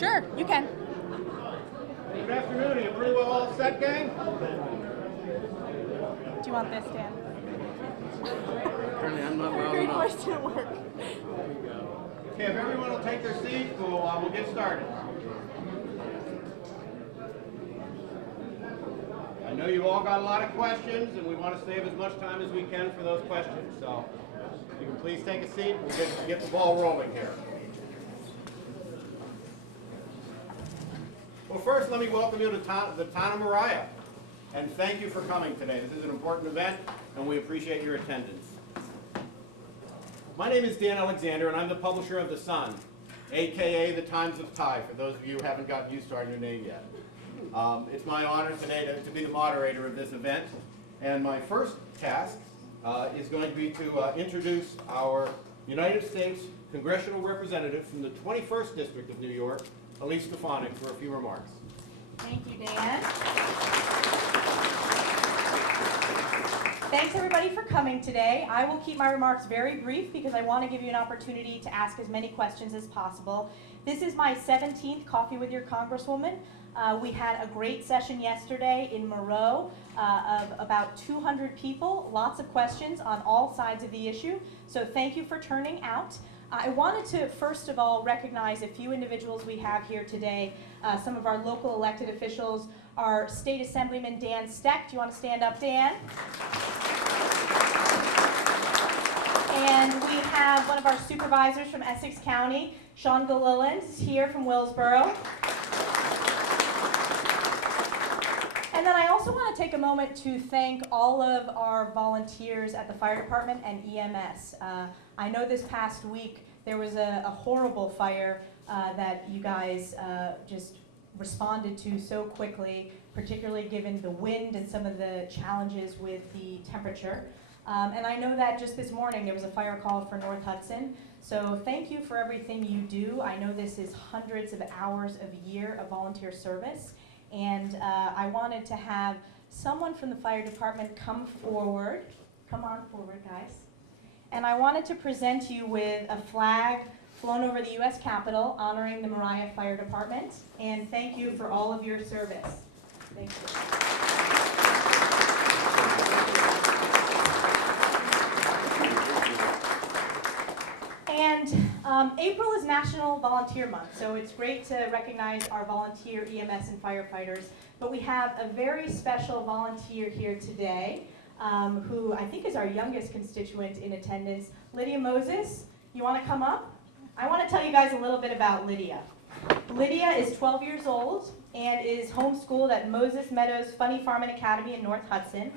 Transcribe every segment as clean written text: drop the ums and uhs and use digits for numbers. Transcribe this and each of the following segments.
Sure, you can. Good afternoon. Are you pretty well all set, gang? Do you want this, Dan? Apparently I'm not loud Great enough. voice didn't work. Okay, if everyone will take their seats, we'll get started. I know you've all got a lot of questions, and we want to save as much time as we can for those questions. So, if you can please take a seat, we'll get the ball rolling here. Well, first, let me welcome you to the town of Moriah, and thank you for coming today. This is an important event, and we appreciate your attendance. My name is Dan Alexander, and I'm the publisher of The Sun, aka the Times of Ty, for those of you who haven't gotten used to our new name yet. It's my honor today to be the moderator of this event, and my first task is going to be to introduce our United States Congressional Representative from the 21st District of New York, Elise Stefanik, for a few remarks. Thank you, Dan. Thanks everybody for coming today. I will keep my remarks very brief because I want to give you an opportunity to ask as many questions as possible. This is my 17th Coffee with Your Congresswoman. We had a great session yesterday in Moriah of about 200 people, lots of questions on all sides of the issue. So thank you for turning out. I wanted to first of all recognize a few individuals we have here today. Some of our local elected officials, our State Assemblyman Dan Steck. Do you want to stand up, Dan? And we have one of our supervisors from Essex County, Sean Galilland, is here from Willsboro. And then I also want to take a moment to thank all of our volunteers at the fire department and EMS. I know this past week there was a horrible fire that you guys just responded to so quickly, particularly given the wind and some of the challenges with the temperature. And I know that just this morning there was a fire call for North Hudson. So thank you for everything you do. I know this is hundreds of hours of year of volunteer service. And I wanted to have someone from the fire department come forward. Come on forward, guys. And I wanted to present you with a flag flown over the U.S. Capitol honoring the Moriah Fire Department. And thank you for all of your service. Thank you. And April is National Volunteer Month, so it's great to recognize our volunteer EMS and firefighters. But we have a very special volunteer here today, who I think is our youngest constituent in attendance, Lydia Moses. You want to come up? I want to tell you guys a little bit about Lydia. Lydia is 12 years old and is homeschooled at Moses Meadows Funny Farming Academy in North Hudson.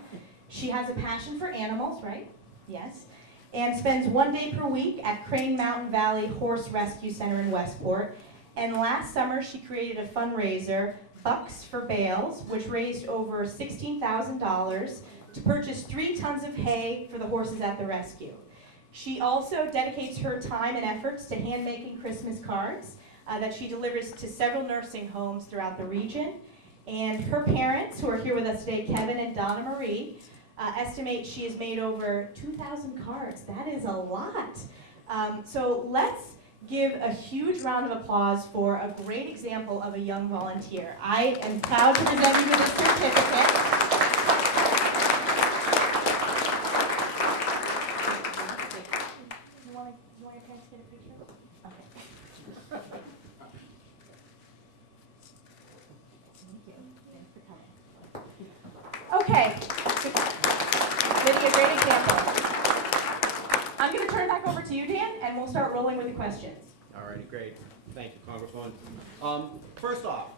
She has a passion for animals, right? Yes. And spends 1 day per week at Crane Mountain Valley Horse Rescue Center in Westport. And last summer, she created a fundraiser, Bucks for Bales, which raised over $16,000 to purchase 3 tons of hay for the horses at the rescue. She also dedicates her time and efforts to hand-making Christmas cards that she delivers to several nursing homes throughout the region. And her parents, who are here with us today, Kevin and Donna Marie, estimate she has made over 2,000 cards. That is a lot. So let's give a huge round of applause for a great example of a young volunteer. I am proud to present you with a certificate. You want your parents to get a picture? Okay. Thank you. Thanks for coming. Okay. Lydia, great example. I'm going to turn it back over to you, Dan, and we'll start rolling with the questions. All righty, great. Thank you, Congresswoman. First off,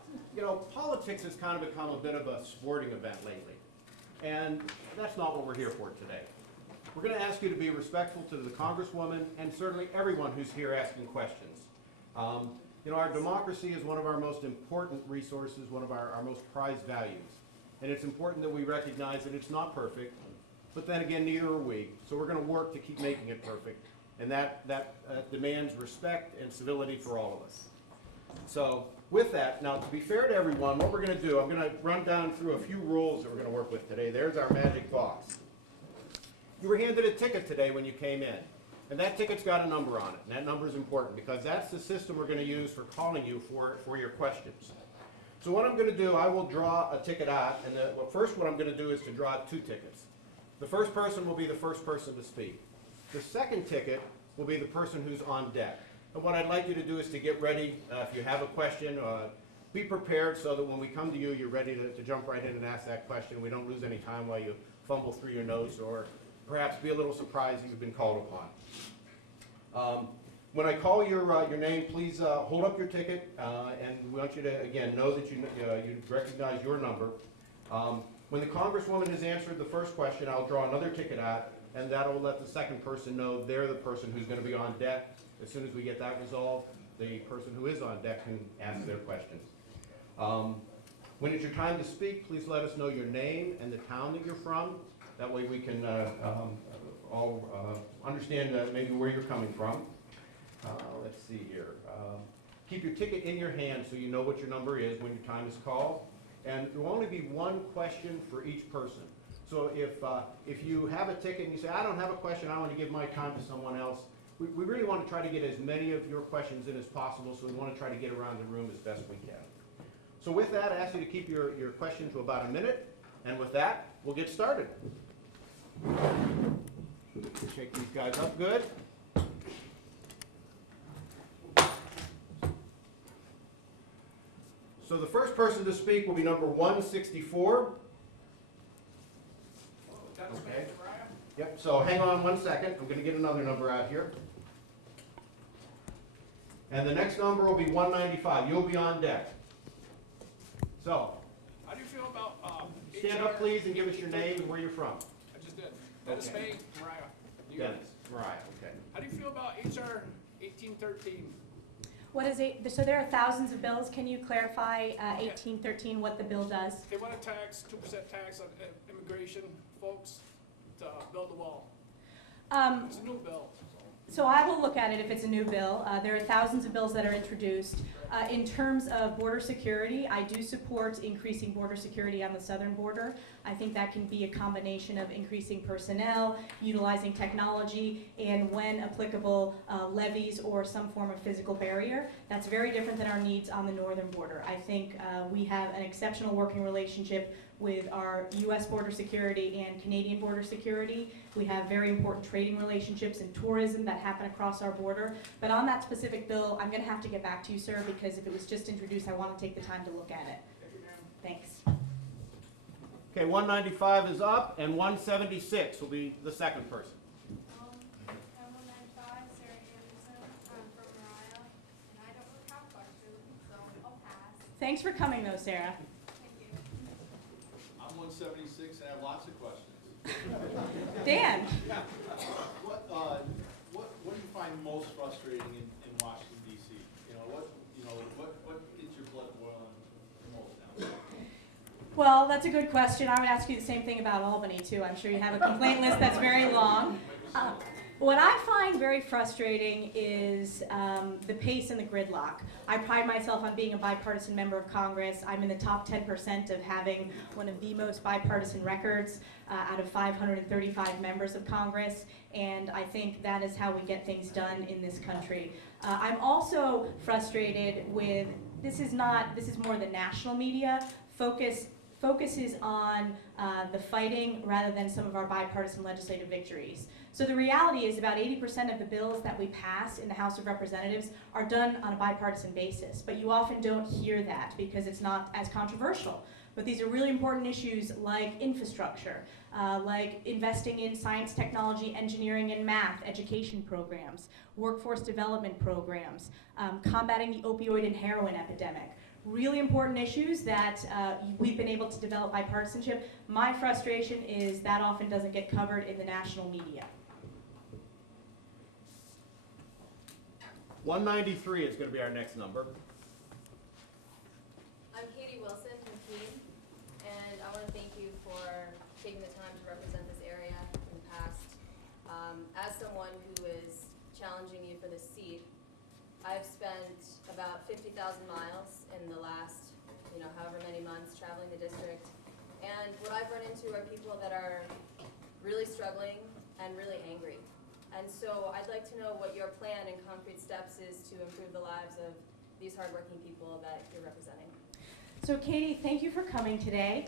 politics has kind of become a bit of a sporting event lately, and that's not what we're here for today. We're going to ask you to be respectful to the Congresswoman and certainly everyone who's here asking questions. Our democracy is one of our most important resources, one of our most prized values, and it's important that we recognize that it's not perfect. But then again, neither are we. So we're going to work to keep making it perfect. And that demands respect and civility for all of us. So with that, now to be fair to everyone, what we're going to do, I'm going to run down through a few rules that we're going to work with today. There's our magic box. You were handed a ticket today when you came in. And that ticket's got a number on it, and that number is important because that's the system we're going to use for calling you for your questions. So what I'm going to do, I will draw a ticket out, and first what I'm going to do is to draw 2 tickets. The first person will be the first person to speak. The second ticket will be the person who's on deck. And what I'd like you to do is to get ready, if you have a question, be prepared so that when we come to you, you're ready to jump right in and ask that question. We don't lose any time while you fumble through your notes or perhaps be a little surprised that you've been called upon. When I call your name, please hold up your ticket, and we want you to, again, know that you recognize your number. When the Congresswoman has answered the first question, I'll draw another ticket out, and that will let the second person know they're the person who's going to be on deck. As soon as we get that resolved, the person who is on deck can ask their question. When it's your time to speak, please let us know your name and the town that you're from. That way we can all understand maybe where you're coming from. Let's see here. Keep your ticket in your hand so you know what your number is when your time is called. And there will only be 1 question for each person. So if you have a ticket and you say, I don't have a question, I want to give my time to someone else, we really want to try to get as many of your questions in as possible, so we want to try to get around the room as best we can. So with that, I ask you to keep your question to about a minute. And with that, we'll get started. Shake these guys up good. So the first person to speak will be number 164. Okay. Yep, so hang on 1 second. I'm going to get another number out here. And the next number will be 195. You'll be on deck. So, how do you feel about stand HR up please and give us your name and where you're from. I just did. Dennis Okay. May, Moriah. You got it. Dennis, Moriah, okay. How do you feel about HR 1813? What is it? So there are thousands of bills. Can you clarify 1813 what the bill does? They want to tax 2% tax on immigration folks to build the wall. It's a new bill. So I will look at it if it's a new bill. There are thousands of bills that are introduced. In terms of border security, I do support increasing border security on the southern border. I think that can be a combination of increasing personnel, utilizing technology, and when applicable, levies or some form of physical barrier. That's very different than our needs on the northern border. I think we have an exceptional working relationship with our U.S. border security and Canadian border security. We have very important trading relationships and tourism that happen across our border. But on that specific bill, I'm going to have to get back to you, sir, because if it was just introduced, I want to take the time to look at it. Thanks. Okay, 195 is up, and 176 will be the second person. I'm 195, Sarah Anderson. I'm from Moriah, and I don't really have questions, so I'll pass. Thanks for coming, though, Sarah. Thank you. I'm 176 and I have lots of questions. Dan. What do you find most frustrating in Washington D.C.? What gets your blood boiling the most now? Well, that's a good question. I would ask you the same thing about Albany, too. I'm sure you have a complaint list that's very long. What I find very frustrating is the pace and the gridlock. I pride myself on being a bipartisan member of Congress. I'm in the top 10% of having one of the most bipartisan records out of 535 members of Congress, and I think that is how we get things done in this country. I'm also frustrated with, this is more the national media focuses on the fighting rather than some of our bipartisan legislative victories. So the reality is about 80% of the bills that we pass in the House of Representatives are done on a bipartisan basis, but you often don't hear that because it's not as controversial. But these are really important issues like infrastructure, like investing in science, technology, engineering, and math education programs, workforce development programs, combating the opioid and heroin epidemic. Really important issues that we've been able to develop bipartisanship. My frustration is that often doesn't get covered in the national media. 193 is going to be our next number. I'm Katie Wilson from Keene, and I want to thank you for taking the time to represent this area in the past. As someone who is challenging you for this seat, I've spent about 50,000 miles in the last, however many months traveling the district. And what I've run into are people that are really struggling and really angry. And so I'd like to know what your plan and concrete steps is to improve the lives of these hardworking people that you're representing. So Katie, thank you for coming today.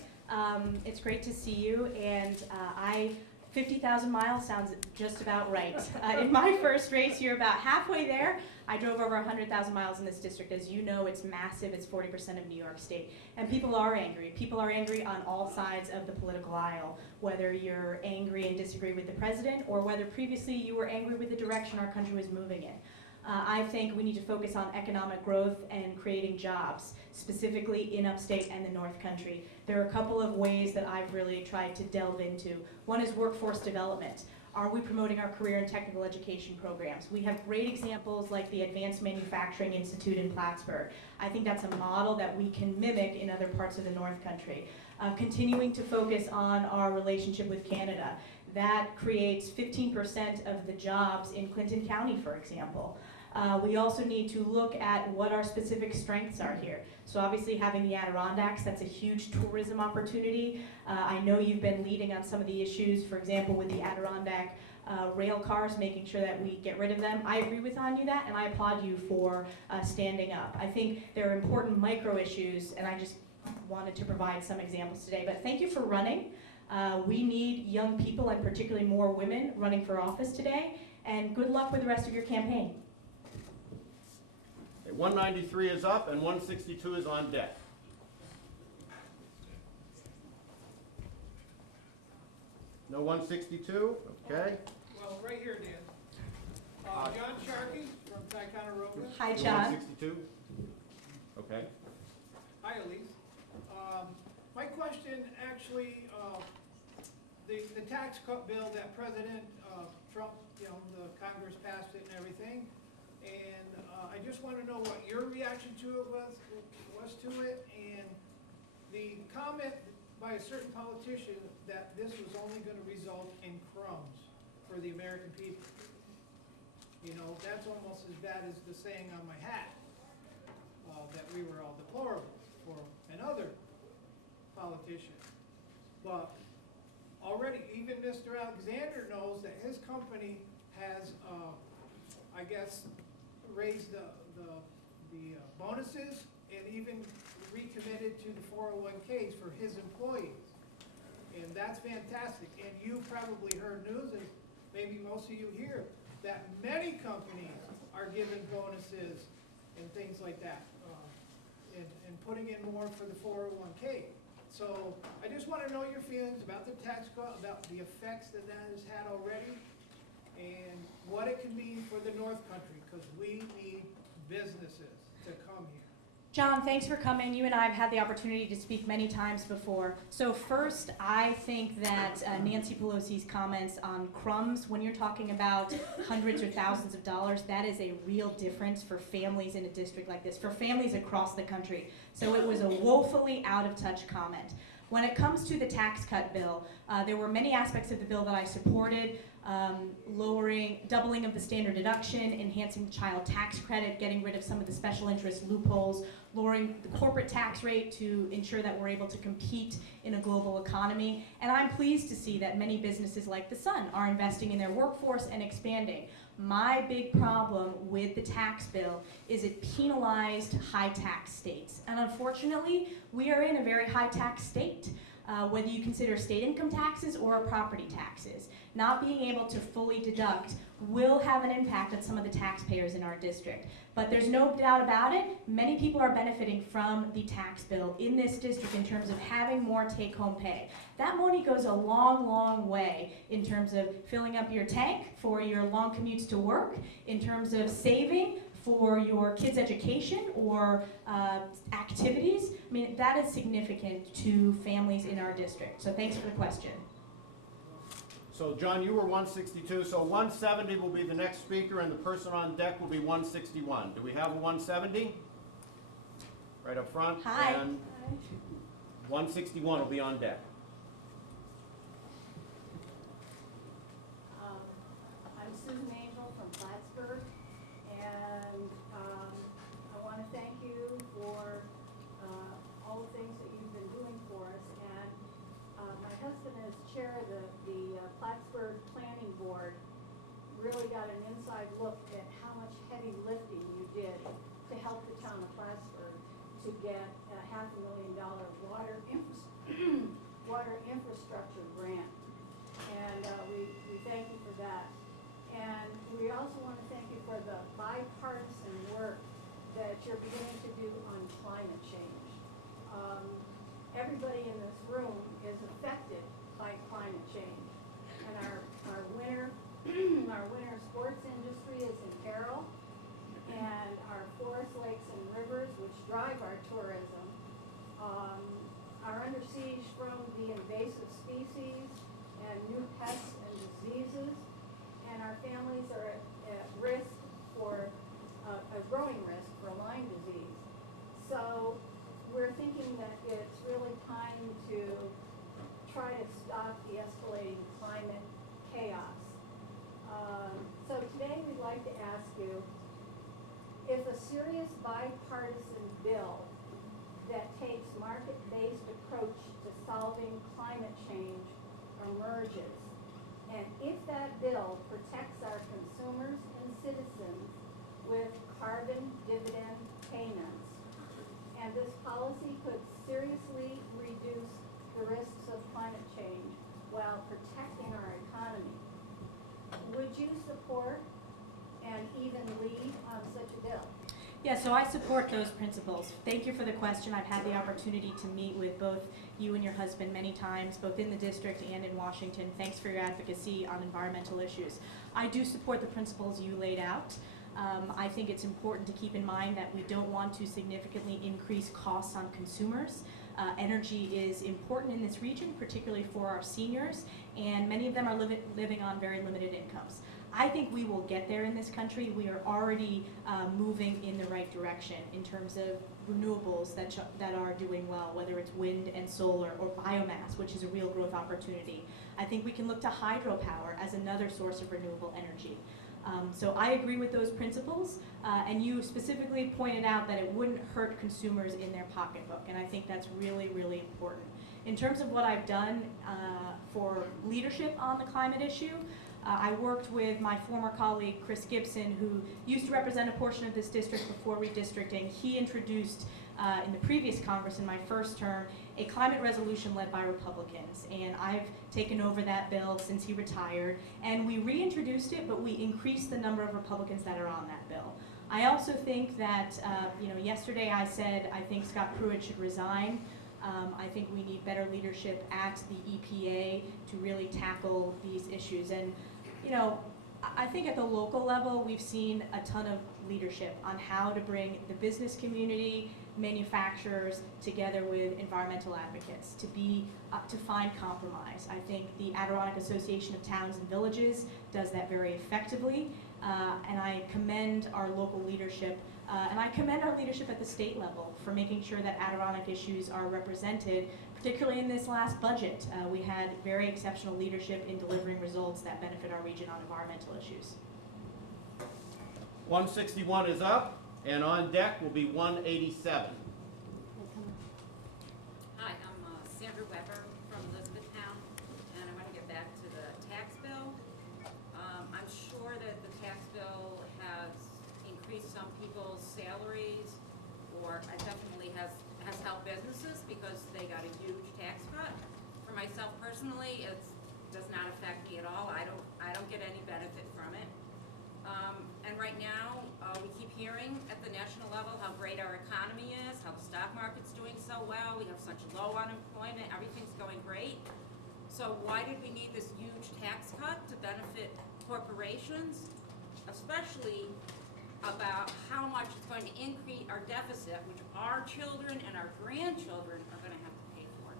It's great to see you, and 50,000 miles sounds just about right. In my first race, you're about halfway there. I drove over 100,000 miles in this district. As you know, it's massive. It's 40% of New York State. And people are angry. People are angry on all sides of the political aisle, whether you're angry and disagree with the president, or whether previously you were angry with the direction our country was moving in. I think we need to focus on economic growth and creating jobs, specifically in upstate and the North Country. There are a couple of ways that I've really tried to delve into. One is workforce development. Are we promoting our career and technical education programs? We have great examples like the Advanced Manufacturing Institute in Plattsburgh. I think that's a model that we can mimic in other parts of the North Country. Continuing to focus on our relationship with Canada. That creates 15% of the jobs in Clinton County, for example. We also need to look at what our specific strengths are here. So obviously having the Adirondacks, that's a huge tourism opportunity. I know you've been leading on some of the issues, for example, with the Adirondack rail cars, making sure that we get rid of them. I agree with you that, and I applaud you for standing up. I think there are important micro issues, and I just wanted to provide some examples today. But thank you for running. We need young people, and particularly more women, running for office today. And good luck with the rest of your campaign. 193 is up and 162 is on deck. No 162? Okay. Well, right here, Dan. John Sharkey from Ticonderoga. Hi, No John. 162? Okay. Hi, Elise. My question, actually, the tax cut bill that President Trump, the Congress passed it and everything, and I just want to know what your reaction to it was to it, and the comment by a certain politician that this was only going to result in crumbs for the American people. That's almost as bad as the saying on my hat, that we were all deplorable for another politician. But already, even Mr. Alexander knows that his company has, I guess, raised the bonuses and even recommitted to the 401ks for his employees. And that's fantastic. And you probably heard news, and maybe most of you here, that many companies are giving bonuses and things like that, and putting in more for the 401k. So I just want to know your feelings about the tax cut, about the effects that has had already, and what it can mean for the North Country, because we need businesses to come here. John, thanks for coming. You and I have had the opportunity to speak many times before. So first, I think that Nancy Pelosi's comments on crumbs, when you're talking about hundreds or thousands of dollars, that is a real difference for families in a district like this, for families across the country. So it was a woefully out-of-touch comment. When it comes to the tax cut bill, there were many aspects of the bill that I supported. Doubling of the standard deduction, enhancing the child tax credit, getting rid of some of the special interest loopholes, lowering the corporate tax rate to ensure that we're able to compete in a global economy. And I'm pleased to see that many businesses like the Sun are investing in their workforce and expanding. My big problem with the tax bill is it penalized high tax states. And unfortunately, we are in a very high tax state. Whether you consider state income taxes or property taxes, not being able to fully deduct will have an impact on some of the taxpayers in our district. But there's no doubt about it, many people are benefiting from the tax bill in this district in terms of having more take-home pay. That money goes a long, long way in terms of filling up your tank for your long commutes to work, in terms of saving for your kids' education or activities. I mean, that is significant to families in our district. So thanks for the question. So John, you were 162, so 170 will be the next speaker, and the person on deck will be 161. Do we have a 170? Right up front. Hi. And 161 will be on deck. I'm Susan Angel from Plattsburgh, and I want to thank you for all the things that you've been doing for us. And my husband is chair of the Plattsburgh Planning Board, really got an inside look at how much heavy lifting you did to help the town of Plattsburgh to get a $500,000 water infrastructure grant. And we thank you for that. And we also want to thank you for the bipartisan work that you're beginning to do on climate change. Everybody in this room is affected by climate change. And our winter sports industry is in peril. And our forests, lakes, and rivers, which drive our tourism, are under siege from the invasive species and new pests and diseases. And our families are at risk for a growing risk for Lyme disease. So we're thinking that it's really time to try to stop the escalating climate chaos. So today we'd like to ask you if a serious bipartisan bill that takes market-based approach to solving climate change emerges, and if that bill protects our consumers and citizens with carbon dividend payments, and this policy could seriously reduce the risks of climate change while protecting our economy, would you support and even lead on such a bill? Yeah, so I support those principles. Thank you for the question. I've had the opportunity to meet with both you and your husband many times, both in the district and in Washington. Thanks for your advocacy on environmental issues. I do support the principles you laid out. I think it's important to keep in mind that we don't want to significantly increase costs on consumers. Energy is important in this region, particularly for our seniors, and many of them are living on very limited incomes. I think we will get there in this country. We are already moving in the right direction in terms of renewables that are doing well, whether it's wind and solar or biomass, which is a real growth opportunity. I think we can look to hydropower as another source of renewable energy. So I agree with those principles, and you specifically pointed out that it wouldn't hurt consumers in their pocketbook, and I think that's really, really important. In terms of what I've done for leadership on the climate issue, I worked with my former colleague, Chris Gibson, who used to represent a portion of this district before redistricting. He introduced, in the previous Congress, in my first term, a climate resolution led by Republicans. And I've taken over that bill since he retired. And we reintroduced it, but we increased the number of Republicans that are on that bill. I also think that, yesterday I said I think Scott Pruitt should resign. I think we need better leadership at the EPA to really tackle these issues. And I think at the local level, we've seen a ton of leadership on how to bring the business community, manufacturers together with environmental advocates to find compromise. I think the Adirondack Association of Towns and Villages does that very effectively, and I commend our local leadership, and I commend our leadership at the state level for making sure that Adirondack issues are represented, particularly in this last budget. We had very exceptional leadership in delivering results that benefit our region on environmental issues. 161 is up, and on deck will be 187. Hi, I'm Sandra Weber from Elizabethtown, and I want to get back to the tax bill. I'm sure that the tax bill has increased some people's salaries, or it definitely has helped businesses because they got a huge tax cut. For myself personally, it does not affect me at all. I don't get any benefit from it. And right now, we keep hearing at the national level how great our economy is, how the stock market's doing so well, we have such low unemployment, everything's going great. So why did we need this huge tax cut to benefit corporations, especially about how much it's going to increase our deficit, which our children and our grandchildren are going to have to pay for?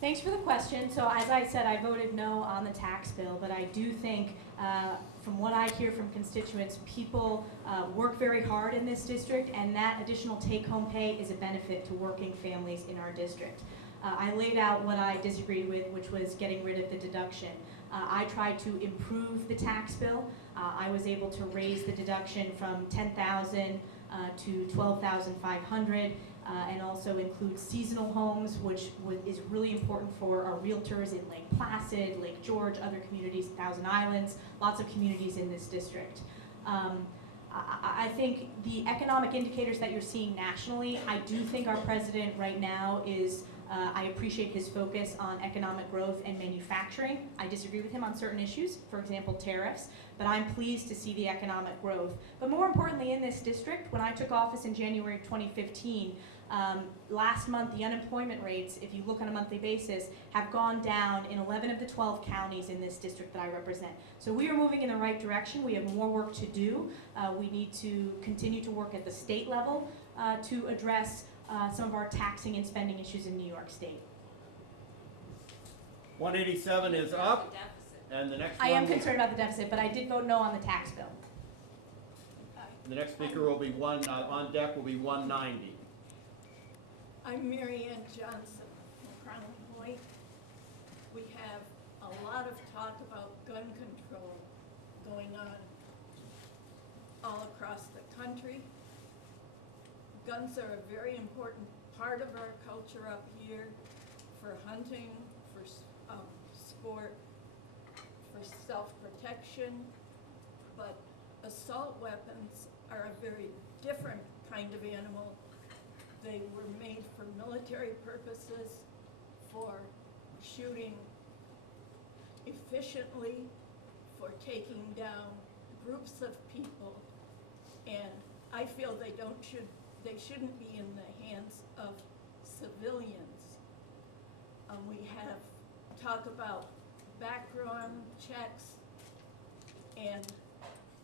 Thanks for the question. So as I said, I voted no on the tax bill, but I do think from what I hear from constituents, people work very hard in this district, and that additional take-home pay is a benefit to working families in our district. I laid out what I disagreed with, which was getting rid of the deduction. I tried to improve the tax bill. I was able to raise the deduction from $10,000 to $12,500. and also includes seasonal homes, which is really important for our realtors in Lake Placid, Lake George, other communities, Thousand Islands, lots of communities in this district. I think the economic indicators that you're seeing nationally, I do think our president right now is, I appreciate his focus on economic growth and manufacturing. I disagree with him on certain issues, for example, tariffs, but I'm pleased to see the economic growth. But more importantly, in this district, when I took office in January of 2015, last month the unemployment rates, if you look on a monthly basis, have gone down in 11 of the 12 counties in this district that I represent. So we are moving in the right direction. We have more work to do. We need to continue to work at the state level to address some of our taxing and spending issues in New York State. 187 is up, Deficit. and the next I one, am concerned about the deficit, but I did vote no on the tax bill. the next speaker will be on deck will be 190. I'm Mary Ann Johnson from Crown Point. We have a lot of talk about gun control going on all across the country. Guns are a very important part of our culture up here for hunting, for sport, for self-protection, but assault weapons are a very different kind of animal. They were made for military purposes, for shooting efficiently, for taking down groups of people, and I feel they shouldn't be in the hands of civilians. We have talk about background checks and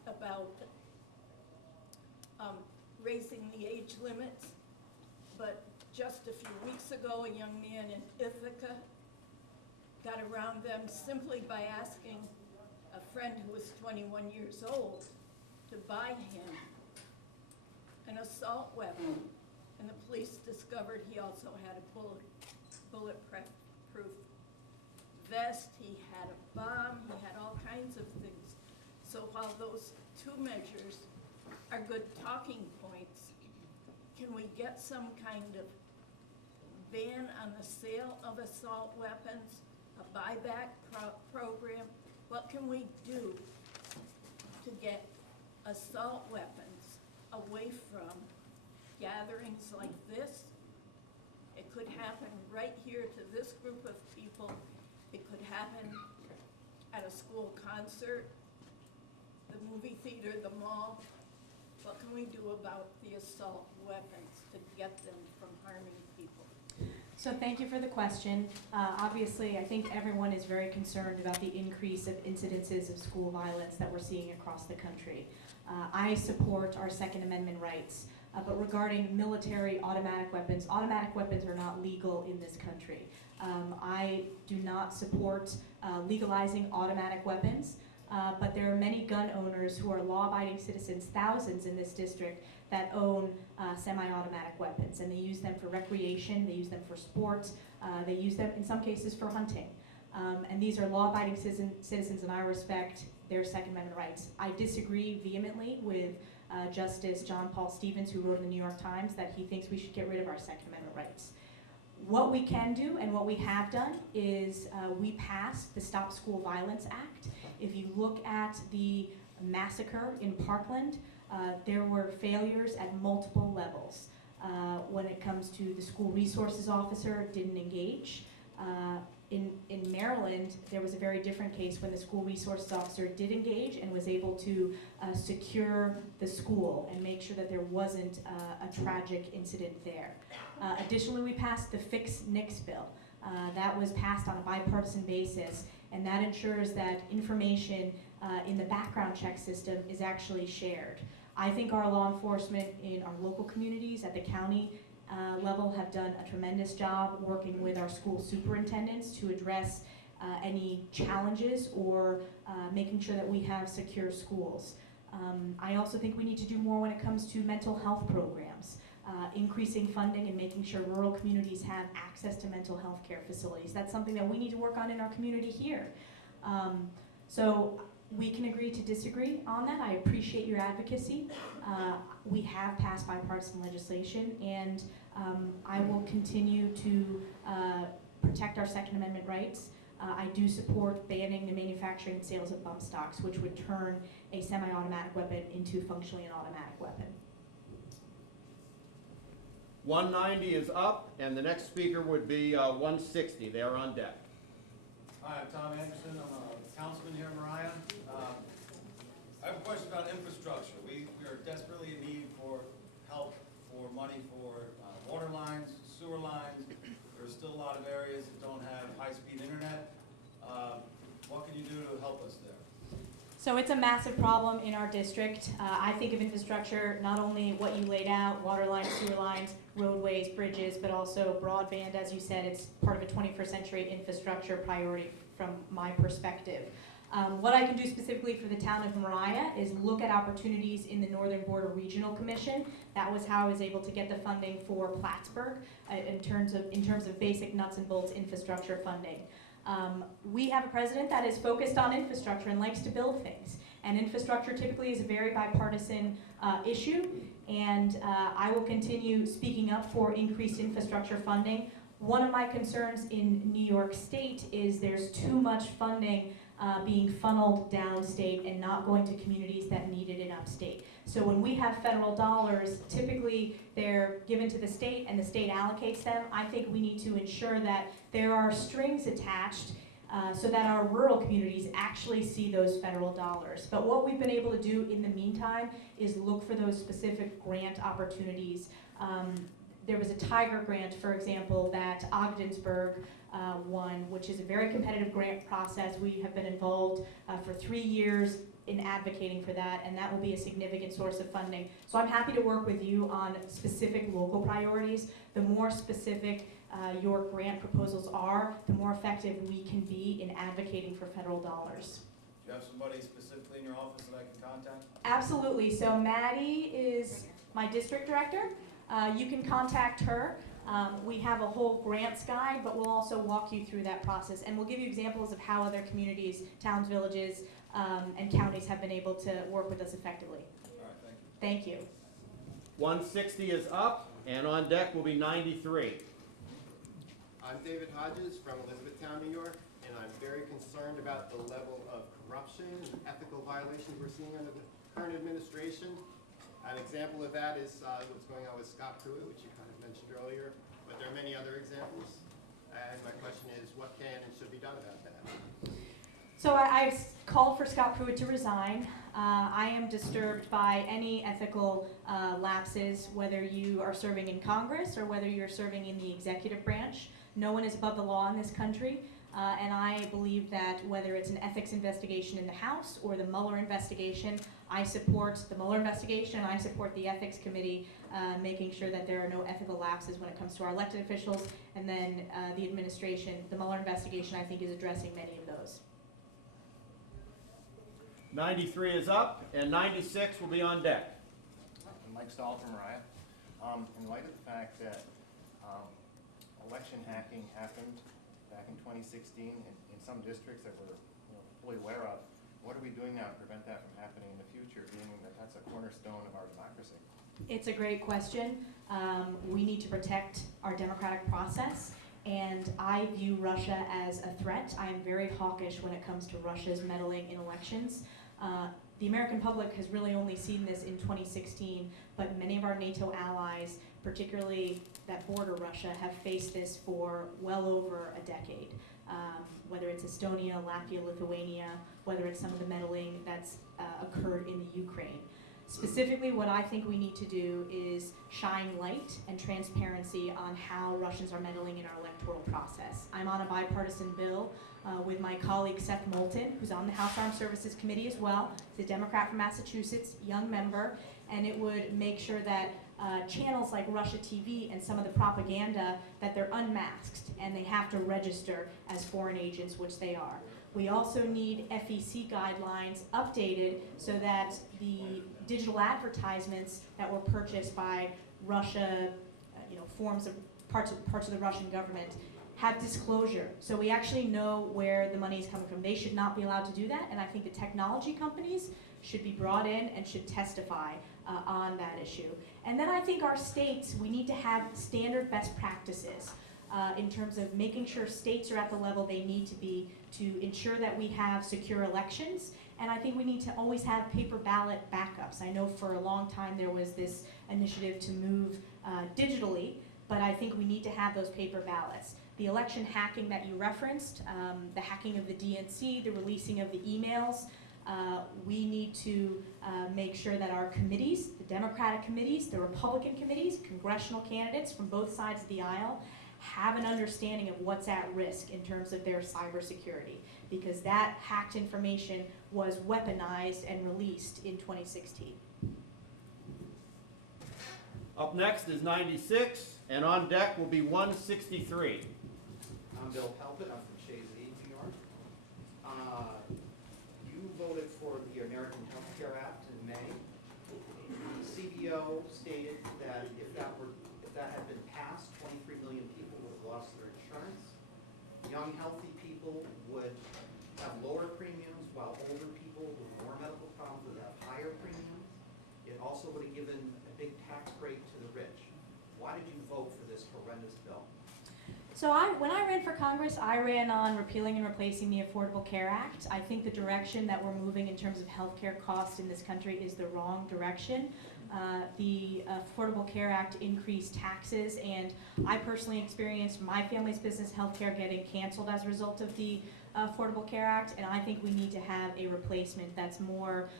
about raising the age limits. But just a few weeks ago, a young man in Ithaca got around them simply by asking a friend who was 21 years old to buy him an assault weapon. And the police discovered he also had a bulletproof vest, he had a bomb, he had all kinds of things. So while those two measures are good talking points, can we get some kind of ban on the sale of assault weapons, a buyback program? What can we do to get assault weapons away from gatherings like this? It could happen right here to this group of people. It could happen at a school concert, the movie theater, the mall. What can we do about the assault weapons to get them from harming people? So thank you for the question. Obviously, I think everyone is very concerned about the increase of incidences of school violence that we're seeing across the country. I support our Second Amendment rights, but regarding military automatic weapons are not legal in this country. I do not support legalizing automatic weapons. But there are many gun owners who are law-abiding citizens, thousands in this district, that own semi-automatic weapons, and they use them for recreation, they use them for sports, they use them in some cases for hunting. And these are law-abiding citizens, and I respect their Second Amendment rights. I disagree vehemently with Justice John Paul Stevens, who wrote in the New York Times that he thinks we should get rid of our Second Amendment rights. What we can do and what we have done is we passed the Stop School Violence Act. If you look at the massacre in Parkland, there were failures at multiple levels. When it comes to the school resources officer didn't engage. In Maryland, there was a very different case when the school resources officer did engage and was able to secure the school and make sure that there wasn't a tragic incident there. Additionally, we passed the Fix NICS bill. That was passed on a bipartisan basis, and that ensures that information in the background check system is actually shared. I think our law enforcement in our local communities at the county level have done a tremendous job working with our school superintendents to address any challenges or making sure that we have secure schools. I also think we need to do more when it comes to mental health programs, increasing funding and making sure rural communities have access to mental health care facilities. That's something that we need to work on in our community here. So We can agree to disagree on that. I appreciate your advocacy. We have passed bipartisan legislation, and I will continue to protect our Second Amendment rights. I do support banning the manufacturing and sales of bump stocks, which would turn a semi-automatic weapon into functionally an automatic weapon. 190 is up, and the next speaker would be 160. They are on deck. Hi, I'm Tom Anderson. I'm a councilman here in Moriah. I have a question about infrastructure. We are desperately in need for help, for money for water lines, sewer lines. There's still a lot of areas that don't have high-speed internet. What can you do to help us there? So it's a massive problem in our district. I think of infrastructure, not only what you laid out, water lines, sewer lines, roadways, bridges, but also broadband. As you said, it's part of a 21st century infrastructure priority from my perspective. What I can do specifically for the town of Moriah is look at opportunities in the Northern Border Regional Commission. That was how I was able to get the funding for Plattsburgh in terms of basic nuts and bolts infrastructure funding. We have a president that is focused on infrastructure and likes to build things. And infrastructure typically is a very bipartisan issue, and I will continue speaking up for increased infrastructure funding. One of my concerns in New York State is there's too much funding being funneled downstate and not going to communities that need it in upstate. So when we have federal dollars, typically they're given to the state and the state allocates them. I think we need to ensure that there are strings attached so that our rural communities actually see those federal dollars. But what we've been able to do in the meantime is look for those specific grant opportunities. There was a Tiger grant, for example, that Ogdensburg won, which is a very competitive grant process. We have been involved for 3 years in advocating for that, and that will be a significant source of funding. So I'm happy to work with you on specific local priorities. The more specific your grant proposals are, the more effective we can be in advocating for federal dollars. Do you have somebody specifically in your office that I can contact? Absolutely. So Maddie is my district director. You can contact her. We have a whole grants guide, but we'll also walk you through that process. And we'll give you examples of how other communities, towns, villages, and counties have been able to work with us effectively. All right, thank you. Thank you. 160 is up, and on deck will be 93. I'm David Hodges from Elizabethtown, New York, and I'm very concerned about the level of corruption and ethical violations we're seeing under the current administration. An example of that is what's going on with Scott Pruitt, which you kind of mentioned earlier, but there are many other examples. And my question is, what can and should be done about that? So I've called for Scott Pruitt to resign. I am disturbed by any ethical lapses, whether you are serving in Congress or whether you're serving in the executive branch. No one is above the law in this country. And I believe that whether it's an ethics investigation in the House or the Mueller investigation, I support the Mueller investigation, I support the Ethics Committee, making sure that there are no ethical lapses when it comes to our elected officials, and then the administration. The Mueller investigation, I think, is addressing many of those. 93 is up, and 96 will be on deck. I'm Mike Stahl from Moriah. In light of the fact that election hacking happened back in 2016 in some districts that we're fully aware of, what are we doing now to prevent that from happening in the future, being that that's a cornerstone of our democracy? It's a great question. We need to protect our democratic process, and I view Russia as a threat. I am very hawkish when it comes to Russia's meddling in elections. The American public has really only seen this in 2016, but many of our NATO allies, particularly that border Russia, have faced this for well over a decade. Whether it's Estonia, Latvia, Lithuania, whether it's some of the meddling that's occurred in the Ukraine. Specifically, what I think we need to do is shine light and transparency on how Russians are meddling in our electoral process. I'm on a bipartisan bill with my colleague Seth Moulton, who's on the House Armed Services Committee as well. He's a Democrat from Massachusetts, young member, and it would make sure that channels like Russia TV and some of the propaganda, that they're unmasked and they have to register as foreign agents, which they are. We also need FEC guidelines updated so that the digital advertisements that were purchased by Russia, parts of the Russian government, have disclosure, so we actually know where the money is coming from. They should not be allowed to do that, and I think the technology companies should be brought in and should testify on that issue. And then I think our states, we need to have standard best practices in terms of making sure states are at the level they need to be to ensure that we have secure elections. And I think we need to always have paper ballot backups. I know for a long time there was this initiative to move digitally, but I think we need to have those paper ballots. The election hacking that you referenced, the hacking of the DNC, the releasing of the emails, we need to make sure that our committees, the Democratic committees, the Republican committees, congressional candidates from both sides of the aisle, have an understanding of what's at risk in terms of their cybersecurity, because that hacked information was weaponized and released in 2016. Up next is 96, and on deck will be 163. I'm Bill Pelpit, I'm from Chazy, New York. You voted for the American Health Care Act in May. The CBO stated that if that had been passed, 23 million people would have lost their insurance. Young, healthy people would have lower premiums, while older people with more medical problems would have higher premiums. It also would have given a big tax break to the rich. Why did you vote for this horrendous bill? So when I ran for Congress, I ran on repealing and replacing the Affordable Care Act. I think the direction that we're moving in terms of healthcare costs in this country is the wrong direction. The Affordable Care Act increased taxes, and I personally experienced my family's business healthcare getting canceled as a result of the Affordable Care Act, and I think we need to have a replacement that's more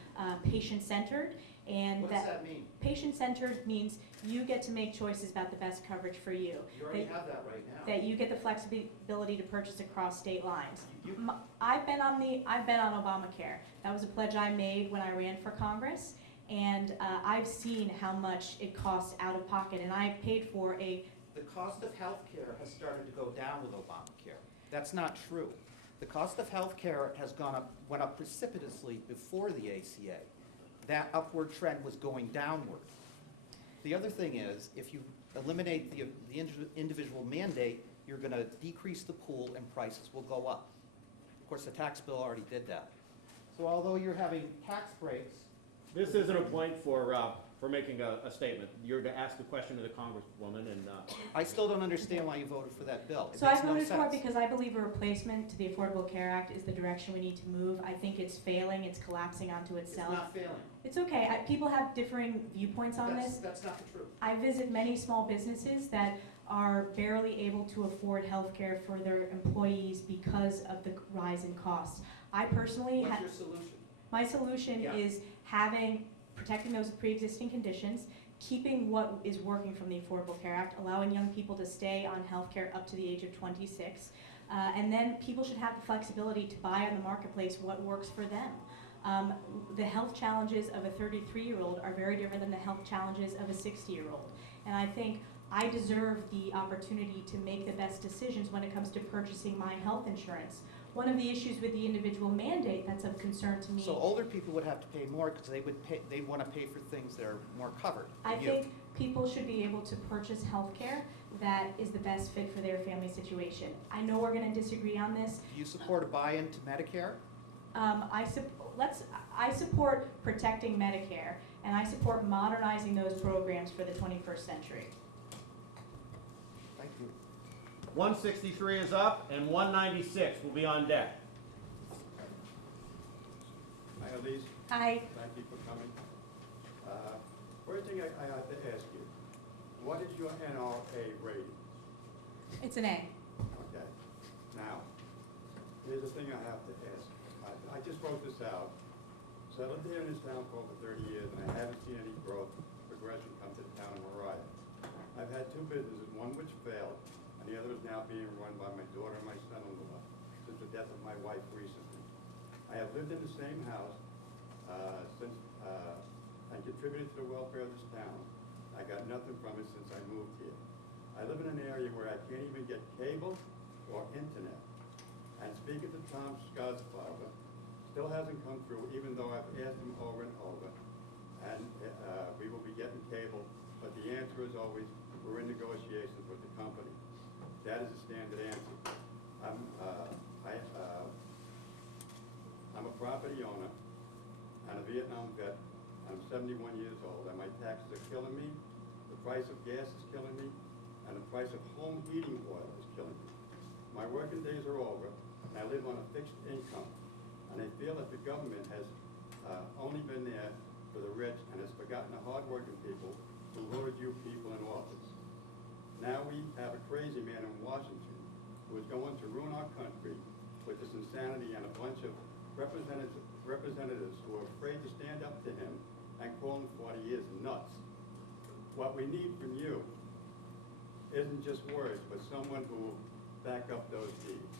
patient-centered. And what does that mean? Patient-centered means you get to make choices about the best coverage for you. You already have that right now. That you get the flexibility to purchase across state lines. I've been on Obamacare. That was a pledge I made when I ran for Congress, and I've seen how much it costs out of pocket, and I paid for The cost of health care has started to go down with Obamacare. That's not true. The cost of health care has went up precipitously before the ACA. That upward trend was going downward. The other thing is, if you eliminate the individual mandate, you're going to decrease the pool and prices will go up. Of course, the tax bill already did that. So although you're having tax breaks, This isn't a point for making a statement. You're to ask the question to the Congresswoman, and I still don't understand why you voted for that bill. It So I makes no voted for it sense. because I believe a replacement to the Affordable Care Act is the direction we need to move. I think it's failing, it's collapsing onto It's itself. not failing. It's okay, people have differing viewpoints on this. That's not the truth. I visit many small businesses that are barely able to afford health care for their employees because of the rise in costs. I personally What's your solution? My solution Yeah. is protecting those with pre-existing conditions, keeping what is working from the Affordable Care Act, allowing young people to stay on health care up to the age of 26, and then people should have the flexibility to buy on the marketplace what works for them. The health challenges of a 33-year-old are very different than the health challenges of a 60-year-old. And I think I deserve the opportunity to make the best decisions when it comes to purchasing my health insurance. One of the issues with the individual mandate that's of concern to me. So older people would have to pay more because they want to pay for things that are more covered. I than you. think people should be able to purchase health care that is the best fit for their family situation. I know we're going to disagree on this. Do you support a buy-in to Medicare? I support protecting Medicare, and I support modernizing those programs for the 21st century. Thank you. 163 is up, and 196 will be on deck. Hi, Elise. Hi. Thank you for coming. First thing I have to ask you, what is your NRA rating? It's an A. Okay. Now, here's the thing I have to ask. I just wrote this out. So I lived here in this town for over 30 years, and I haven't seen any growth, progression come to the town of Moriah. I've had two businesses, one which failed, and the other is now being run by my daughter and my son-in-law since the death of my wife recently. I have lived in the same house since I contributed to the welfare of this town. I got nothing from it since I moved here. I live in an area where I can't even get cable or internet. And speaking to Tom Scott's father, still hasn't come through, even though I've asked him over and over. And we will be getting cable, but the answer is always, we're in negotiations with the company. That is a standard answer. I'm a property owner. I'm a Vietnam vet. I'm 71 years old, and my taxes are killing me. The price of gas is killing me, and the price of home heating oil is killing me. My working days are over, and I live on a fixed income. And I feel that the government has only been there for the rich and has forgotten the hard-working people who voted you people in office. Now we have a crazy man in Washington who is going to ruin our country with this insanity and a bunch of representatives who are afraid to stand up to him and call him 40 years nuts. What we need from you isn't just words, but someone who will back up those deeds.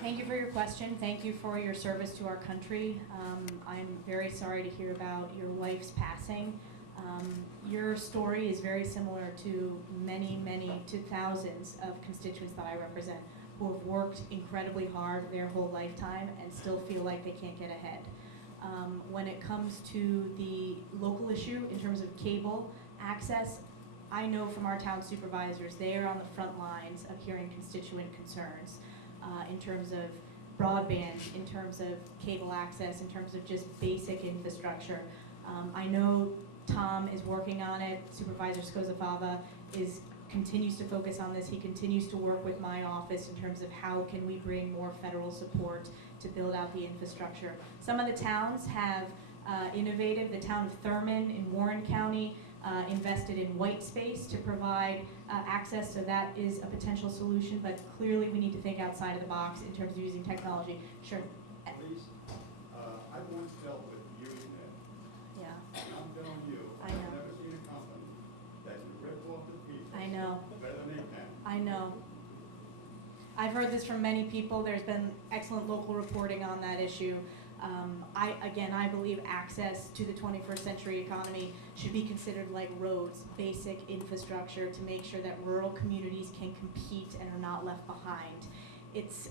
Thank you for your question. Thank you for your service to our country. I'm very sorry to hear about your wife's passing. Your story is very similar to to thousands of constituents that I represent who have worked incredibly hard their whole lifetime and still feel like they can't get ahead. When it comes to the local issue in terms of cable access, I know from our town supervisors, they are on the front lines of hearing constituent concerns in terms of broadband, in terms of cable access, in terms of just basic infrastructure. I know Tom is working on it. Supervisor Skozafava continues to focus on this. He continues to work with my office in terms of how can we bring more federal support to build out the infrastructure. Some of the towns have innovated. The town of Thurman in Warren County invested in white space to provide access, so that is a potential solution, but clearly we need to think outside of the box in terms of using technology. Sure. Elise, I once dealt with Usenet. Yeah. And I'm telling you, I I've know. never seen a company that can rip off the people I know. better than they can. I know. I've heard this from many people. There's been excellent local reporting on that issue. I believe access to the 21st century economy should be considered like roads, basic infrastructure to make sure that rural communities can compete and are not left behind.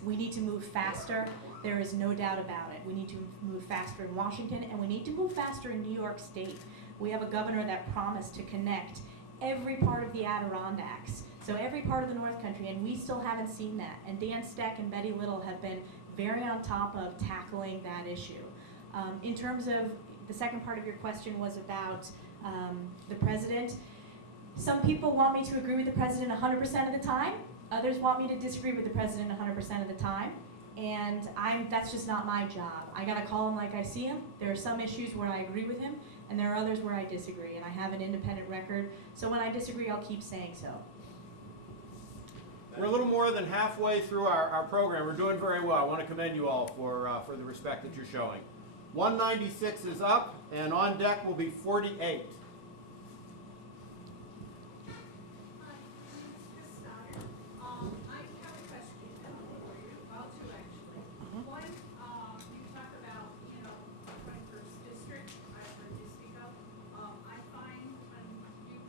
We need to move faster. There is no doubt about it. We need to move faster in Washington, and we need to move faster in New York State. We have a governor that promised to connect every part of the Adirondacks, so every part of the North Country, and we still haven't seen that. And Dan Steck and Betty Little have been very on top of tackling that issue. In terms of the second part of your question was about the president. Some people want me to agree with the president 100% of the time. Others want me to disagree with the president 100% of the time. And that's just not my job. I gotta call him like I see him. There are some issues where I agree with him, and there are others where I disagree. And I have an independent record, so when I disagree, I'll keep saying so. We're a little more than halfway through our program. We're doing very well. I want to commend you all for the respect that you're showing. 196 is up, and on deck will be 48. Hi, my name is Chris Stoddard. I have a question for you, well, two actually. One, you talk about, 21st district, I've heard you speak of. I find when you speak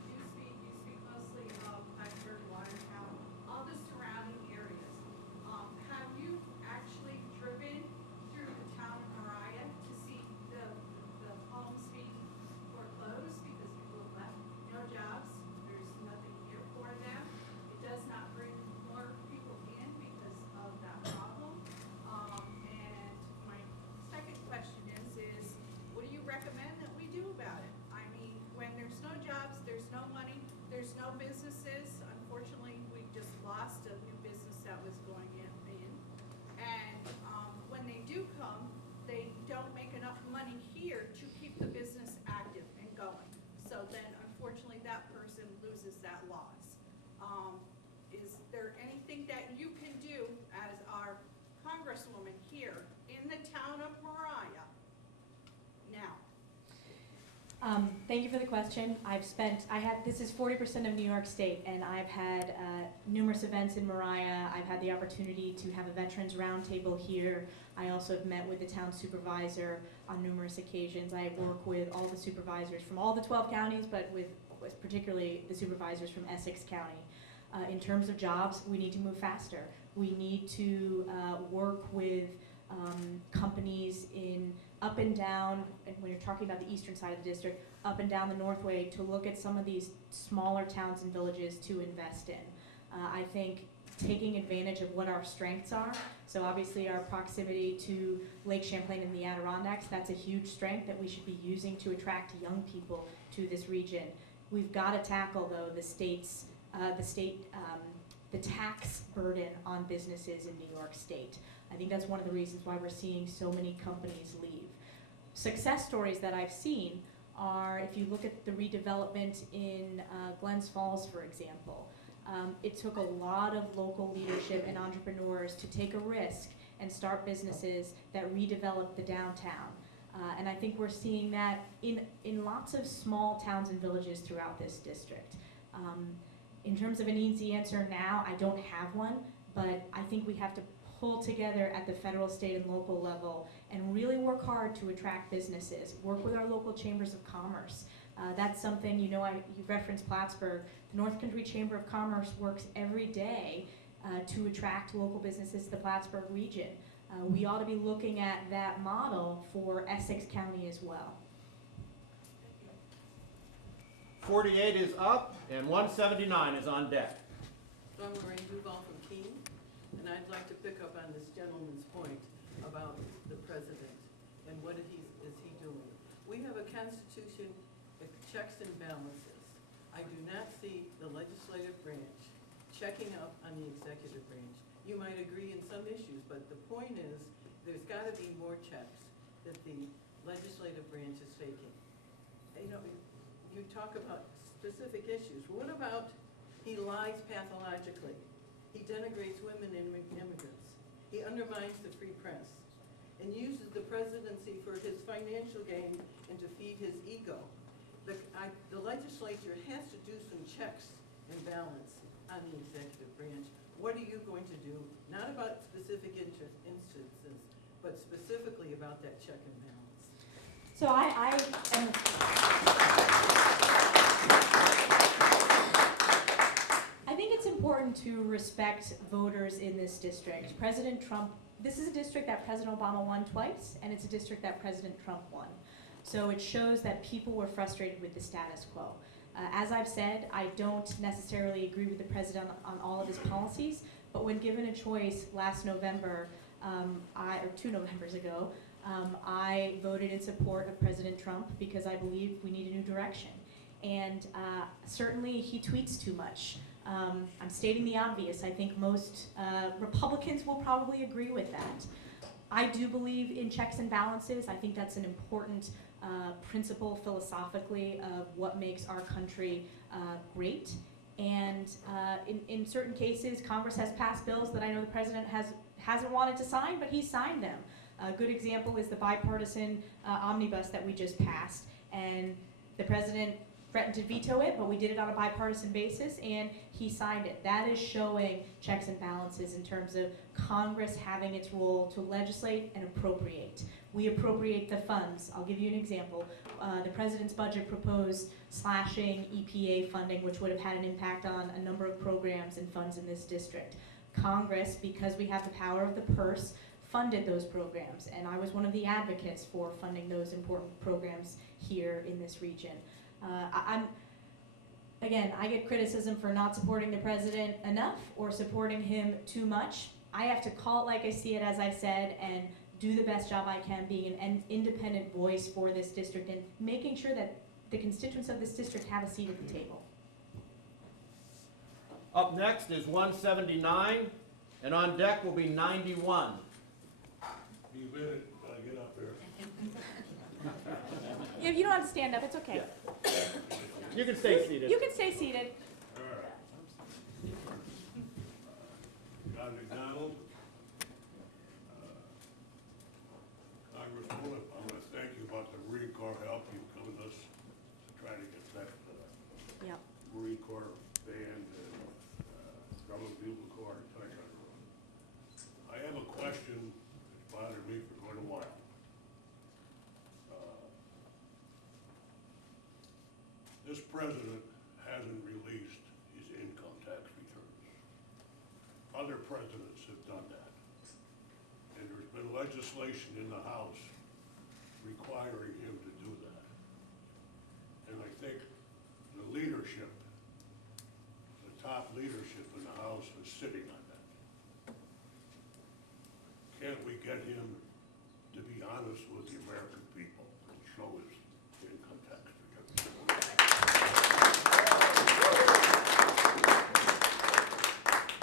mostly of Plattsburgh, Watertown, all the surrounding areas. Have you actually driven through the town of Moriah to see the homes being foreclosed because people have left, no jobs, there's nothing here for them. It does not bring more people in because of that problem. And my second question is what do you recommend that we do about it? I mean, when there's no jobs, there's no money, there's no businesses. Unfortunately, we just lost a new business that was going in. And when they do come, they don't make enough money here to keep the business active and going. So then, unfortunately, that person loses that loss. Is there anything that you can do as our Congresswoman here in the town of Moriah now? Thank you for the question. This is 40% of New York State, and I've had numerous events in Moriah. I've had the opportunity to have a veterans roundtable here. I also have met with the town supervisor on numerous occasions. I work with all the supervisors from all the 12 counties, but with particularly the supervisors from Essex County. In terms of jobs, we need to move faster. We need to work with companies in up and down, and when you're talking about the eastern side of the district, up and down the Northway to look at some of these smaller towns and villages to invest in. I think taking advantage of what our strengths are, so obviously our proximity to Lake Champlain and the Adirondacks, that's a huge strength that we should be using to attract young people to this region. We've got to tackle, though, the tax burden on businesses in New York State. I think that's one of the reasons why we're seeing so many companies leave. Success stories that I've seen are, if you look at the redevelopment in Glens Falls, for example, it took a lot of local leadership and entrepreneurs to take a risk and start businesses that redeveloped the downtown. And I think we're seeing that in lots of small towns and villages throughout this district. In terms of an easy answer now, I don't have one, but I think we have to pull together at the federal, state, and local level and really work hard to attract businesses, work with our local chambers of commerce. That's something, you referenced Plattsburgh. The North Country Chamber of Commerce works every day to attract local businesses to the Plattsburgh region. We ought to be looking at that model for Essex County as well. 48 is up, and 179 is on deck. I'm Lorraine Duval from Keene, and I'd like to pick up on this gentleman's point about the president and what is he doing. We have a constitution, checks and balances. I do not see the legislative branch checking up on the executive branch. You might agree in some issues, but the point is there's got to be more checks that the legislative branch is taking. You talk about specific issues. What about he lies pathologically? He denigrates women and immigrants. He undermines the free press and uses the presidency for his financial gain and to feed his ego. The legislature has to do some checks and balance on the executive branch. What are you going to do? Not about specific instances, but specifically about that check and balance. So I think it's important to respect voters in this district. President Trump, this is a district that President Obama won twice, and it's a district that President Trump won. So it shows that people were frustrated with the status quo. As I've said, I don't necessarily agree with the president on all of his policies, but when given a choice last November, or 2 Novembers ago, I voted in support of President Trump because I believe we need a new direction. And certainly he tweets too much. I'm stating the obvious. I think most Republicans will probably agree with that. I do believe in checks and balances. I think that's an important principle philosophically of what makes our country great. And in certain cases, Congress has passed bills that I know the president hasn't wanted to sign, but he's signed them. A good example is the bipartisan omnibus that we just passed. And the president threatened to veto it, but we did it on a bipartisan basis, and he signed it. That is showing checks and balances in terms of Congress having its role to legislate and appropriate. We appropriate the funds. I'll give you an example. The president's budget proposed slashing EPA funding, which would have had an impact on a number of programs and funds in this district. Congress, because we have the power of the purse, funded those programs, and I was one of the advocates for funding those important programs here in this region. Again, I get criticism for not supporting the president enough or supporting him too much. I have to call it like I see it, as I said, and do the best job I can being an independent voice for this district and making sure that the constituents of this district have a seat at the table. Up next is 179, and on deck will be 91. You better get up there. If you don't have to stand up, it's okay. Yeah. You can stay seated. You can stay seated. All right. John McDonald, Congresswoman, I want to thank you about the Marine Corps help you've given us to try to get that Marine Corps band and Government Bugle Corps and such on the road. I have a question that's bothered me for quite a while. This president hasn't released his income tax returns. Other presidents have done that. And there's been legislation in the House requiring him to do that. leadership in the House is sitting on that. Can't we get him to be honest with the American people and show his income tax return?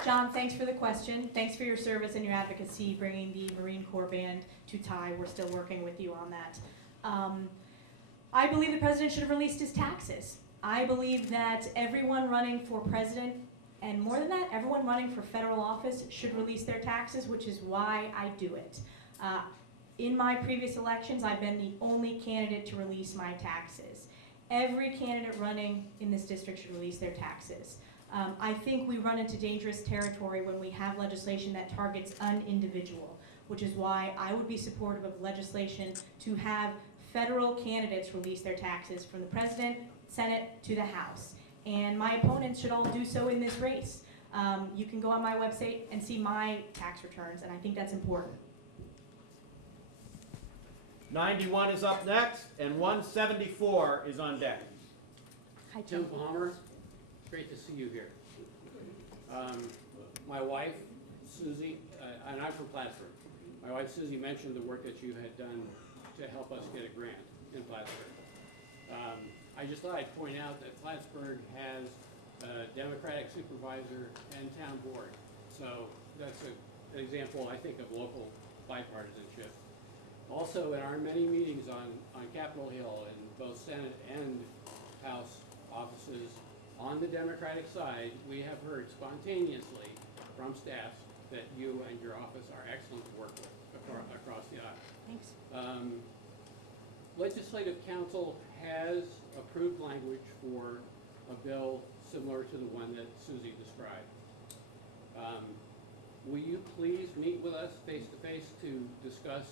John, thanks for the question. Thanks for your service and your advocacy bringing the Marine Corps band to tie. We're still working with you on that. I believe the president should have released his taxes. I believe that everyone running for president, and more than that, everyone running for federal office should release their taxes, which is why I do it. In my previous elections, I've been the only candidate to release my taxes. Every candidate running in this district should release their taxes. I think we run into dangerous territory when we have legislation that targets an individual, which is why I would be supportive of legislation to have federal candidates release their taxes from the president, Senate, to the House. And my opponents should all do so in this race. You can go on my website and see my tax returns, and I think that's important. 91 is up next, and 174 is on deck. Hi, Tim Palmer, great to see you here. My wife, Susie, and I'm from Plattsburgh. My wife, Susie, mentioned the work that you had done to help us get a grant in Plattsburgh. I just thought I'd point out that Plattsburgh has a Democratic supervisor and town board. So that's an example, I think, of local bipartisanship. Also, in our many meetings on Capitol Hill in both Senate and House offices, on the Democratic side, we have heard spontaneously from staff that you and your office are excellent to work with across the aisle. Thanks. Legislative Council has approved language for a bill similar to the one that Susie described. Will you please meet with us face-to-face to discuss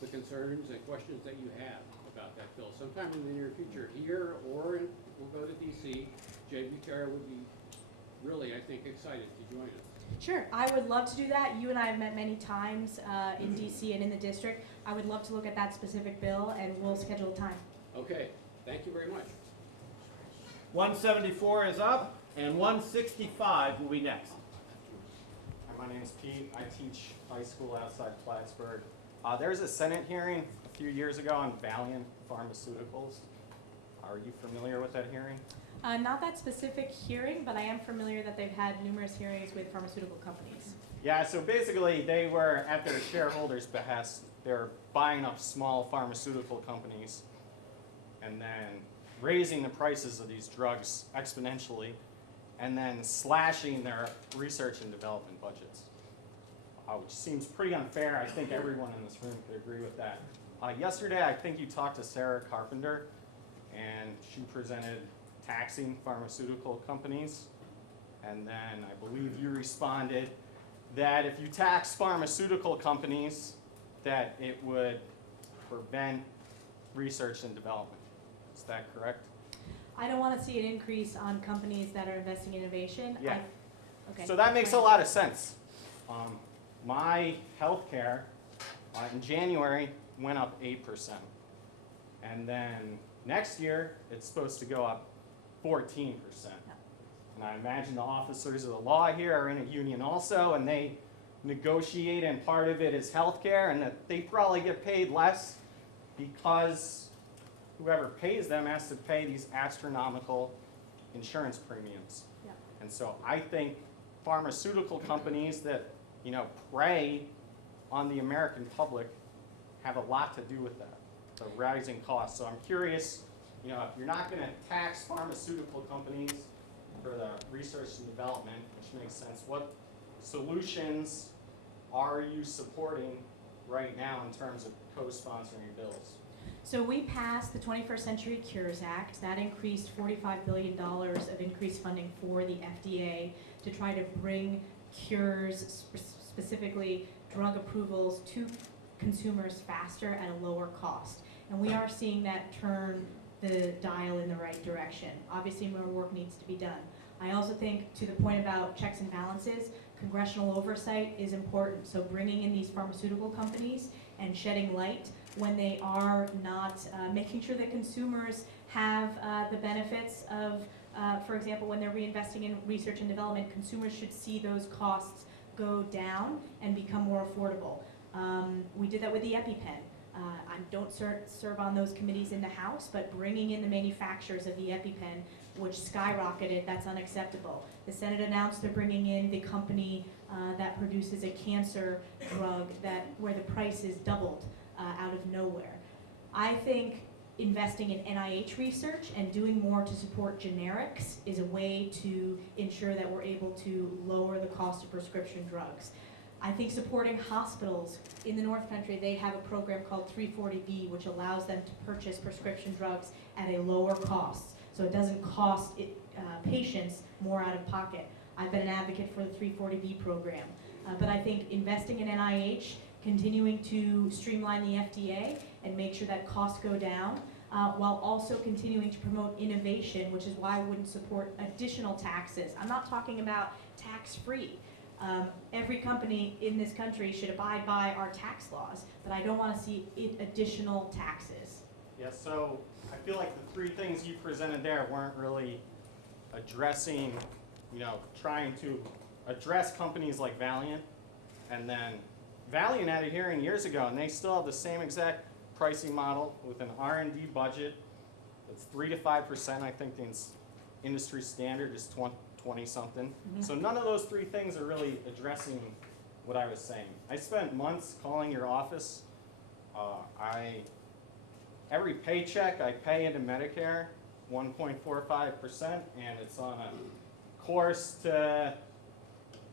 the concerns and questions that you have about that bill sometime in the near future, here or we'll go to DC. J.B. Chair would be really, I think, excited to join us. Sure, I would love to do that. You and I have met many times in DC and in the district. I would love to look at that specific bill, and we'll schedule a time. Okay, thank you very much. 174 is up, and 165 will be next. Hi, my name is Pete. I teach high school outside Plattsburgh. There was a Senate hearing a few years ago on Valiant Pharmaceuticals. Are you familiar with that hearing? Not that specific hearing, but I am familiar that they've had numerous hearings with pharmaceutical companies. Yeah, so basically they were, at their shareholders' behest, they're buying up small pharmaceutical companies and then raising the prices of these drugs exponentially and then slashing their research and development budgets, which seems pretty unfair. I think everyone in this room could agree with that. Yesterday, I think you talked to Sarah Carpenter, and she presented taxing pharmaceutical companies, and then I believe you responded that if you tax pharmaceutical companies, that it would prevent research and development. Is that correct? I don't want to see an increase on companies that are investing in innovation. Yeah. Okay. So that makes a lot of sense. My healthcare in January went up 8%. And then next year, it's supposed to go up 14%. And I imagine the officers of the law here are in a union also, and they negotiate, and part of it is healthcare, and that they probably get paid less because whoever pays them has to pay these astronomical insurance premiums. Yeah. And so I think pharmaceutical companies that, you know, prey on the American public have a lot to do with that, the rising costs. So I'm curious, you know, if you're not going to tax pharmaceutical companies for the research and development, which makes sense, what solutions are you supporting right now in terms of co-sponsoring bills? So we passed the 21st Century Cures Act. That increased $45 billion of increased funding for the FDA to try to bring cures, specifically drug approvals, to consumers faster at a lower cost. And we are seeing that turn the dial in the right direction. Obviously, more work needs to be done. I also think, to the point about checks and balances, congressional oversight is important. So bringing in these pharmaceutical companies and shedding light when they are not making sure that consumers have the benefits of for example, when they're reinvesting in research and development, consumers should see those costs go down and become more affordable. We did that with the EpiPen. I don't serve on those committees in the House, but bringing in the manufacturers of the EpiPen, which skyrocketed, that's unacceptable. The Senate announced they're bringing in the company that produces a cancer drug where the price is doubled out of nowhere. I think investing in NIH research and doing more to support generics is a way to ensure that we're able to lower the cost of prescription drugs. I think supporting hospitals in the North Country, they have a program called 340B, which allows them to purchase prescription drugs at a lower cost. So it doesn't cost patients more out of pocket. I've been an advocate for the 340B program. But I think investing in NIH, continuing to streamline the FDA and make sure that costs go down, while also continuing to promote innovation, which is why I wouldn't support additional taxes. I'm not talking about tax-free. Every company in this country should abide by our tax laws, but I don't want to see additional taxes. Yeah, so I feel like the three things you presented there weren't really addressing, trying to address companies like Valiant. And then Valiant had a hearing years ago, and they still have the same exact pricing model with an R&D budget that's 3 to 5%. I think the industry standard is 20-something. Mm-hmm. So none of those three things are really addressing what I was saying. I spent months calling your office. Every paycheck I pay into Medicare, 1.45%, and it's on a course to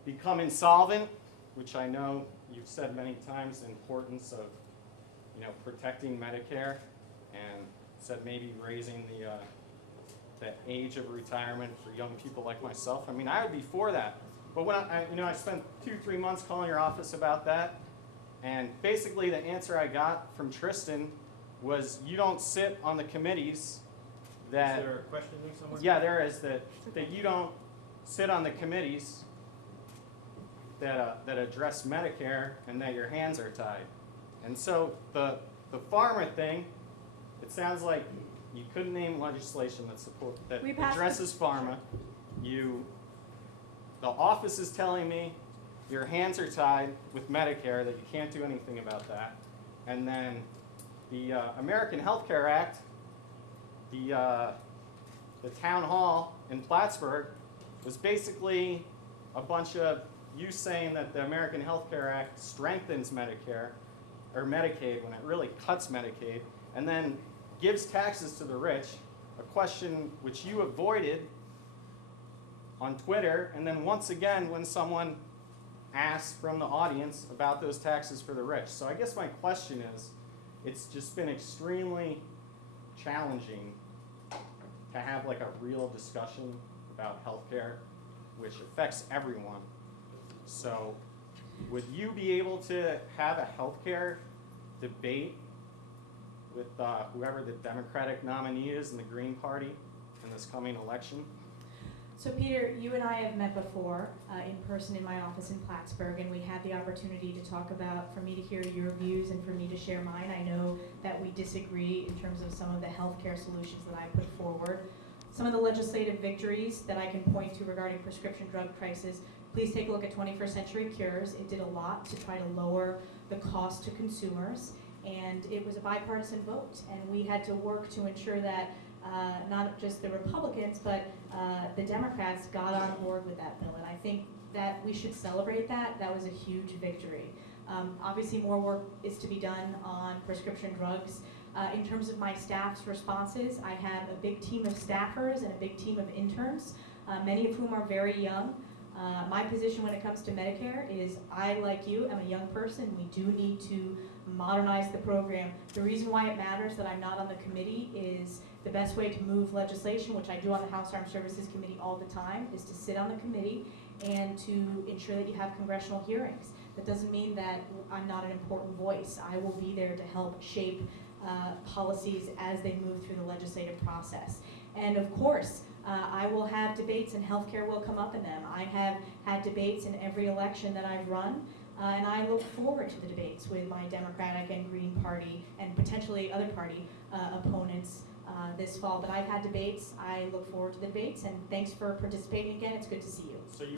become insolvent, which I know you've said many times the importance of protecting Medicare, and said maybe raising the age of retirement for young people like myself. I mean, I would be for that. But when I spent 2-3 months calling your office about that, and basically the answer I got from Tristan was, you don't sit on the committees that... Is there a question somewhere? Yeah, there is, that you don't sit on the committees that address Medicare, and that your hands are tied. And so the pharma thing, it sounds like you couldn't name legislation that addresses pharma. The office is telling me your hands are tied with Medicare, that you can't do anything about that. And then the American Health Care Act, the town hall in Plattsburgh was basically a bunch of you saying that the American Health Care Act strengthens Medicare, or Medicaid, when it really cuts Medicaid, and then gives taxes to the rich, a question which you avoided on Twitter, and then once again when someone asked from the audience about those taxes for the rich. So I guess my question is, it's just been extremely challenging to have like a real discussion about healthcare, which affects everyone. So would you be able to have a healthcare debate with whoever the Democratic nominee is in the Green Party in this coming election? So Peter, you and I have met before in person in my office in Plattsburgh, and we had the opportunity to talk about, for me to hear your views and for me to share mine. I know that we disagree in terms of some of the healthcare solutions that I put forward. Some of the legislative victories that I can point to regarding prescription drug prices, please take a look at 21st Century Cures. It did a lot to try to lower the cost to consumers, and it was a bipartisan vote, and we had to work to ensure that not just the Republicans, but the Democrats got on board with that bill, and I think that we should celebrate that. That was a huge victory. Obviously, more work is to be done on prescription drugs. In terms of my staff's responses, I have a big team of staffers and a big team of interns, many of whom are very young. My position when it comes to Medicare is, I, like you, am a young person. We do need to modernize the program. The reason why it matters that I'm not on the committee is the best way to move legislation, which I do on the House Armed Services Committee all the time, is to sit on the committee and to ensure that you have congressional hearings. That doesn't mean that I'm not an important voice. I will be there to help shape policies as they move through the legislative process. And of course, I will have debates, and healthcare will come up in them. I have had debates in every election that I've run, and I look forward to the debates with my Democratic and Green Party and potentially other party opponents this fall. But I've had debates. I look forward to the debates, and thanks for participating again. It's good to see you. So you